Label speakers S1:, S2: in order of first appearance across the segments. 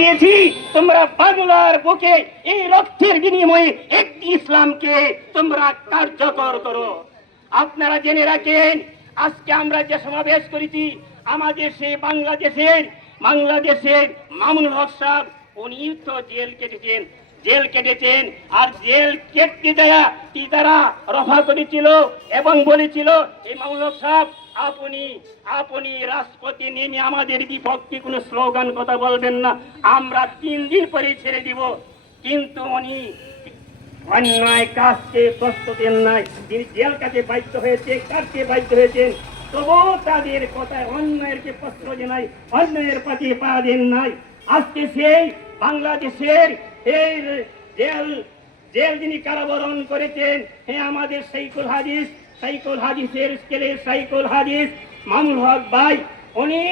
S1: দিয়েছি তোমরা বাংলার বুকে এই রক্তের বিনিময়ে একটি ইসলামকে তোমরা কার্যকর করো। আপনারা জেনে রাখেন, আজকে আমরা যে সমাবেশ করেছি, আমাদের সেই বাংলাদেশের বাংলাদেশের মামুনুল হক সাহেব, উনি তো জেল কেটেছেন জেল কেটেছেন, আর জেল কেটে দেয়া তারা রফা করেছিল এবং বলেছিল, এই মামুনুল হক সাহেব আপনি আপনি রাষ্ট্রপতি নেমে আমাদের বিপক্ষে কোনো স্লোগান কথা বলবেন না। আমরা তিন দিন পরে ছেড়ে দিব। কিন্তু উনি অন্যায় কাজকে প্রস্তুতি নাই। তিনি জেল কাজে বাধ্য হয়েছে কাজকে বাধ্য হয়েছেন, তবুও তাদের কথায় অন্যায়েরকে প্রস্তুতি নাই, অন্যায়ের পাশে পা দেন নাই। আজকে সেই বাংলাদেশের এই জেল জেল যিনি কারাবরণ করেছেন হ্যাঁ আমাদের সাইকুল হাদিস সাইকুল হাদিসের স্কেলে সাইকুল হাদিস মামুল হক ভাই, উনি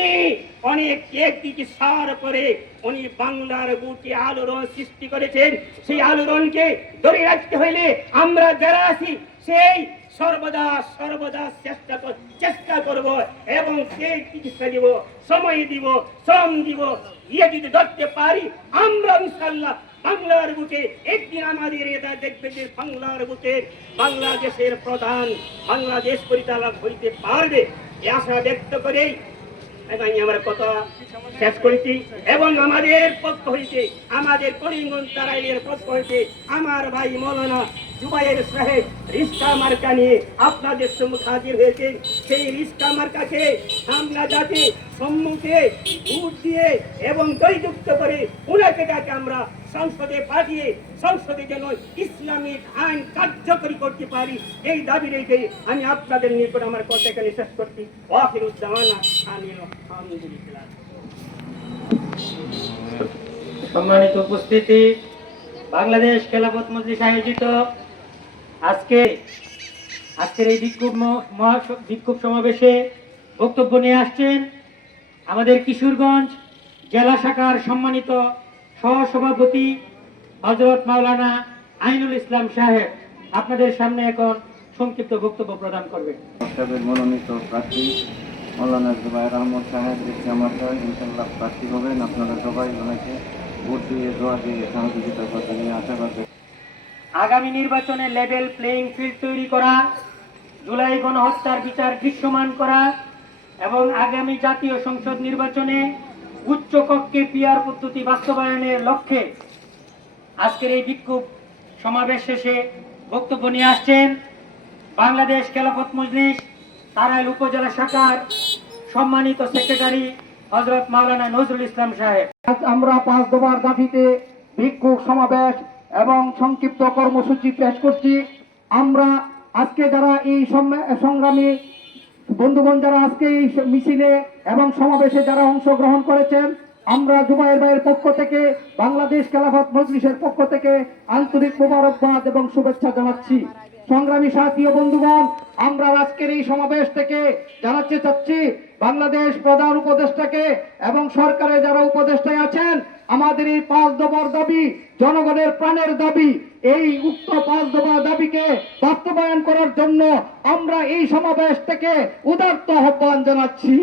S1: অনেক একদিকে সার করে উনি বাংলার বুকে আলোড়ন সৃষ্টি করেছেন। সেই আলোড়নকে ধরে রাখতে হইলে আমরা যারা আছি, সেই সর্বদা সর্বদা চেষ্টা চেষ্টা করব এবং সেই চিকিৎসা দিব, সময় দিব, শ্রম দিব। ইয়ে যদি ধরতে পারি, আমরা ইনশাল্লাহ বাংলার বুকে, একদিন আমাদের এটা দেখবে যে বাংলার বুকে বাংলাদেশের প্রধান, বাংলাদেশ পরিচালক হইতে পারবে। এই আশা ব্যক্ত করেই এবং আমরা কথা শেষ করেছি। এবং আমাদের পক্ষ হইতে, আমাদের করিমগঞ্জ তারাইলের পক্ষ হইতে আমার ভাই মৌলানা জুবাইয়ের সাহেব রিস্কা মার্কা নিয়ে আপনাদের সম্মুখে হাজির হয়েছেন। সেই রিস্কা মার্কাকে আমরা যাতে সম্মুখে ভোট দিয়ে এবং জয়যুক্ত করে ওনাকে যাতে আমরা সংসদে পাঠিয়ে সংসদে যেন ইসলামিক আইন কার্যকরী করতে পারি, এই দাবি রেখে আমি আপনাদের নিকট আমার কথা এখানে শেষ করছি। আমির আলহামদুলিল্লাহ।
S2: সম্মানিত উপস্থিতি, বাংলাদেশ খেলাফত মজলিস আয়োজিত। আজকে, আজকের এই বিক্ষোভ মহা- বিক্ষোভ সমাবেশে বক্তব্য নিয়ে আসছেন আমাদের কিশোরগঞ্জ জেলা শাখার সম্মানিত সহসভাপতি হজরত মাওলানা আইনুল ইসলাম সাহেব আপনাদের সামনে এখন সংক্ষিপ্ত বক্তব্য প্রদান করবেন।
S3: সাহেবের মনোনীত প্রার্থী মৌলানা জুবাইর আহমদ সাহেব দেখছি আমার ইনশাল্লাহ প্রার্থী হবেন। আপনারা সবাই ওনাকে ভোট দিয়ে দোয়া দিয়ে সহযোগিতা করবেন এই আশা করবেন
S2: আগামী নির্বাচনে লেভেল প্লেইং ফিল্ড তৈরি করা জুলাই গণহত্যার বিচার দৃশ্যমান করা এবং আগামী জাতীয় সংসদ নির্বাচনে উচ্চ কক্ষে পিয়ার পদ্ধতি বাস্তবায়নের লক্ষ্যে আজকের এই বিক্ষোভ সমাবেশ শেষে বক্তব্য নিয়ে আসছেন বাংলাদেশ খেলাফত মজলিস, তারাইল উপজেলা শাখার সম্মানিত সেক্রেটারি হজরত মাওলানা নজরুল ইসলাম সাহেব।
S4: আমরা পাঁচ দফার দাবিতে বিক্ষোভ সমাবেশ এবং সংক্ষিপ্ত কর্মসূচি পেশ করছি। আমরা আজকে যারা এই সংগ্রামী বন্ধুগণ, যারা আজকে এই মিছিলে এবং সমাবেশে যারা অংশগ্রহণ করেছেন, আমরা জুবাইর ভাইয়ের পক্ষ থেকে, বাংলাদেশ খেলাফত মজলিসের পক্ষ থেকে আন্তরিক মোবারকবাদ এবং শুভেচ্ছা জানাচ্ছি। সংগ্রামী সাথী ও বন্ধুগণ, আমরা আজকের এই সমাবেশ থেকে জানাতে চাচ্ছি, বাংলাদেশ প্রধান উপদেষ্টাকে এবং সরকারের যারা উপদেষ্টায় আছেন, আমাদের এই পাঁচ দফার দাবি, জনগণের প্রাণের দাবি, এই উক্ত পাঁচ দফার দাবিকে বাস্তবায়ন করার জন্য আমরা এই সমাবেশ থেকে উদার্ত আহ্বান জানাচ্ছি।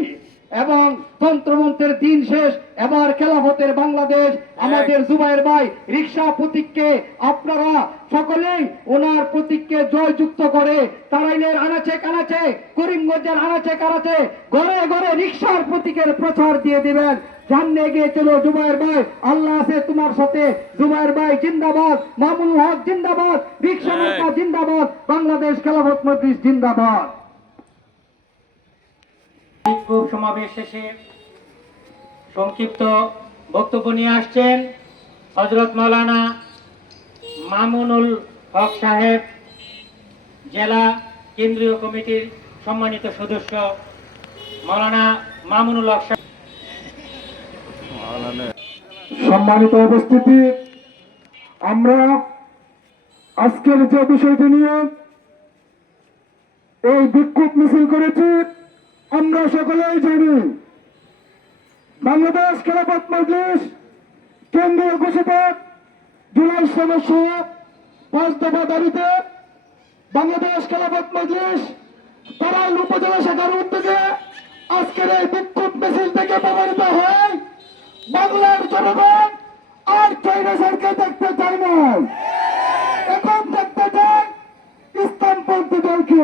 S4: এবং তন্ত্রমন্ত্রের দিন শেষ এবার খেলাফতের বাংলাদেশ আমাদের জুবাইর ভাই রিক্সা প্রতীককে আপনারা সকলেই ওনার প্রতীককে জয়যুক্ত করে তারাইলের আনাচে কানাচে করিমগঞ্জের আনাচে কানাচে ঘরে ঘরে রিক্সার প্রতীকের প্রচার দিয়ে দিবেন। সামনে গিয়ে চলো জুবাইর ভাই। আল্লাহ আছে তোমার সাথে। জুবাইর ভাই জিন্দাবাদ মামুল হক জিন্দাবাদ রিক্সা জিন্দাবাদ বাংলাদেশ খেলাফত মজলিস জিন্দাবাদ।
S2: বিক্ষোভ সমাবেশ শেষে সংক্ষিপ্ত বক্তব্য নিয়ে আসছেন হজরত মাওলানা মামুনুল হক সাহেব জেলা কেন্দ্রীয় কমিটির সম্মানিত সদস্য মাওলানা মামুনুল হক সাহেব।
S4: সম্মানিত উপস্থিতি আমরা আজকের যে বিষয়টি নিয়ে এই বিক্ষোভ মিছিল করেছি আমরা সকলেই জানি বাংলাদেশ খেলাফত মজলিস কেন্দ্রীয় ঘোষিত জুলাই সদস্য পাঁচ দফা দাবিতে বাংলাদেশ খেলাফত মজলিস তারাইল উপজেলা শাখার উদ্যোগে আজকের এই বিক্ষোভ মিছিল থেকে প্রমাণিত হয়,
S5: বাংলার জনগণ আর চৈরাসারকে দেখতে চায় না। এখন দেখতে চায় ইসলামপন্থী দলকে।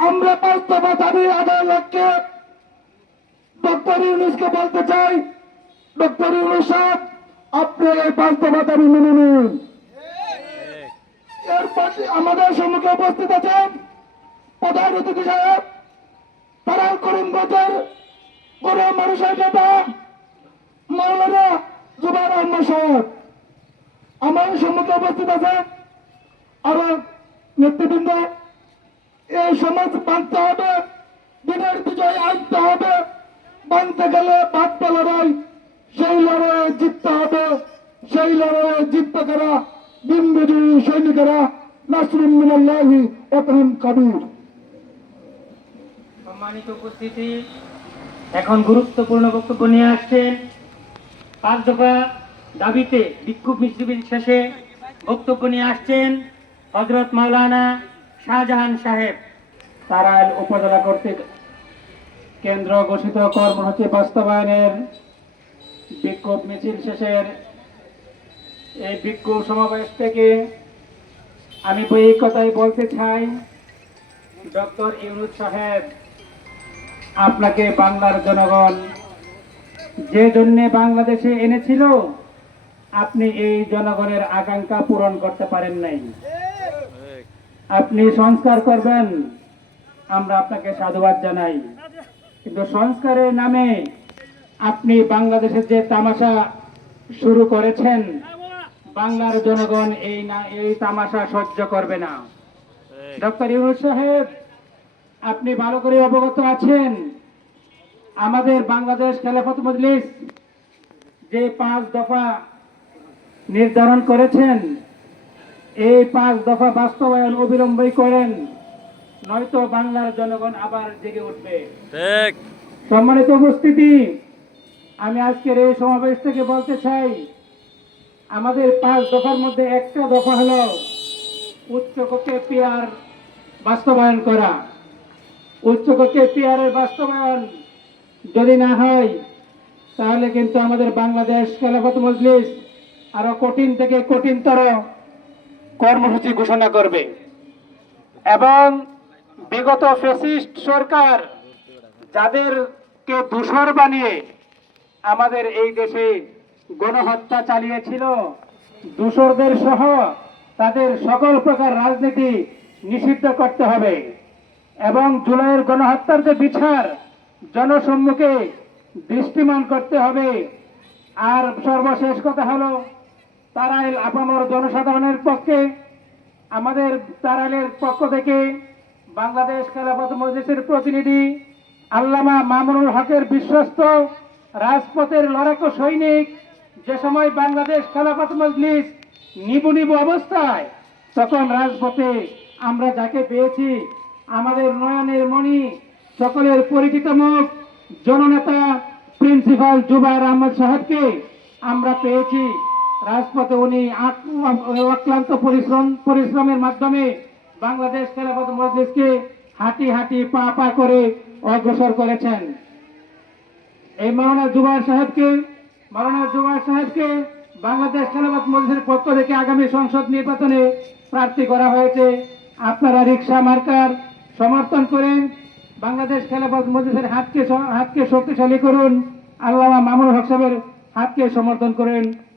S5: আমরা দফা দাবি আদায় লক্ষ্যে ডক্টর ইউনুসকে বলতে চাই, ডক্টর ইউনুস সাহেব, আপনি এই দফা দাবি মেনে নিন। এর পাশে আমাদের সম্মুখে উপস্থিত আছেন প্রধান অতিথি সাহেব পাড়াল করিমগঞ্জের বড় মানুষের নেতা, মাওলানা জুবাইর আহমদ সাহেব। আমার সম্মুখে উপস্থিত আছেন আরও নেতৃবৃন্দ এই সমাজ বাঁধতে হবে, দিনের বিজয় আনতে হবে বাঁধতে গেলে বাঁধতে লড়াই, সেই লড়াইয়ে জিততে হবে, সেই লড়াইয়ে জিততে কারা? দিন সৈনিকেরা
S2: সম্মানিত উপস্থিতি, এখন গুরুত্বপূর্ণ বক্তব্য নিয়ে আসছেন। পাঁচ দফা দাবিতে বিক্ষোভ মিছিল শেষে বক্তব্য নিয়ে আসছেন হজরত মাওলানা শাহজাহান সাহেব,
S5: তারাইল উপজেলা কর্তৃক কেন্দ্র ঘোষিত কর্মসূচি বাস্তবায়নের বিক্ষোভ মিছিল শেষের এই বিক্ষোভ সমাবেশ থেকে আমি এই কথাই বলতে চাই, ডক্টর ইউনুস সাহেব, আপনাকে বাংলার জনগণ যে জন্য বাংলাদেশে এনেছিল, আপনি এই জনগণের আকাঙ্ক্ষা পূরণ করতে পারেন নাই। আপনি সংস্কার করবেন। আমরা আপনাকে সাধুবাদ জানাই। কিন্তু সংস্কারের নামে আপনি বাংলাদেশের যে তামাশা শুরু করেছেন বাংলার জনগণ এই না এই তামাশা সহ্য করবে না। ডক্টর ইউনুস সাহেব আপনি ভালো করে অবগত আছেন। আমাদের বাংলাদেশ খেলাফত মজলিস যে পাঁচ দফা নির্ধারণ করেছেন এই পাঁচ দফা বাস্তবায়ন অবিলম্বই করেন নয়তো বাংলার জনগণ আবার জেগে উঠবে। সম্মানিত উপস্থিতি আমি আজকের এই সমাবেশ থেকে বলতে চাই আমাদের পাঁচ দফার মধ্যে একটা দফা হলো উচ্চকক্ষে পেয়ার বাস্তবায়ন করা। উচ্চকক্ষে পেয়ারের বাস্তবায়ন যদি না হয় তাহলে কিন্তু আমাদের বাংলাদেশ খেলাফত মজলিস আরও কঠিন থেকে কঠিনতর কর্মসূচি ঘোষণা করবে। এবং বিগত ফেসিস্ট সরকার যাদেরকে দূষর বানিয়ে আমাদের এই দেশে গণহত্যা চালিয়েছিল দূষরদের সহ তাদের সকল প্রকার রাজনীতি নিষিদ্ধ করতে হবে। এবং জুলাইয়ের গণহত্যার যে বিচার, জনসম্মুখে দৃষ্টিমান করতে হবে। আর সর্বশেষ কথা হলো তারাইল আপামর জনসাধারণের পক্ষে, আমাদের তারাইলের পক্ষ থেকে বাংলাদেশ খেলাফত মজলিসের প্রতিনিধি আল্লামা মামুনুল হকের বিশ্বস্ত রাজপথের লড়াকু সৈনিক যে সময় বাংলাদেশ খেলাফত মজলিস নিবু নিবু অবস্থায়, তখন রাজপথে আমরা যাকে পেয়েছি, আমাদের নয়নের মণি, সকলের পরিচিত মুখ, জননেতা প্রিন্সিপাল জুবাইর আহমদ সাহেবকে আমরা পেয়েছি। রাজপথে উনি অক্লান্ত পরিশ্রম পরিশ্রমের মাধ্যমে বাংলাদেশ খেলাফত মজলিসকে হাঁটি হাঁটি পা পা করে অগ্রসর করেছেন। এই মাওলানা জুবাইর সাহেবকে মাওলানা জুবাইর সাহেবকে বাংলাদেশ খেলাফত মজলিসের পক্ষ থেকে আগামী সংসদ নির্বাচনে প্রার্থী করা হয়েছে। আপনারা রিক্সা মার্কার সমর্থন করেন বাংলাদেশ খেলাফত মজলিসের হাতকে হাতকে শক্তিশালী করুন। আল্লামা মামুন হক সাহেবের হাতকে সমর্থন করেন।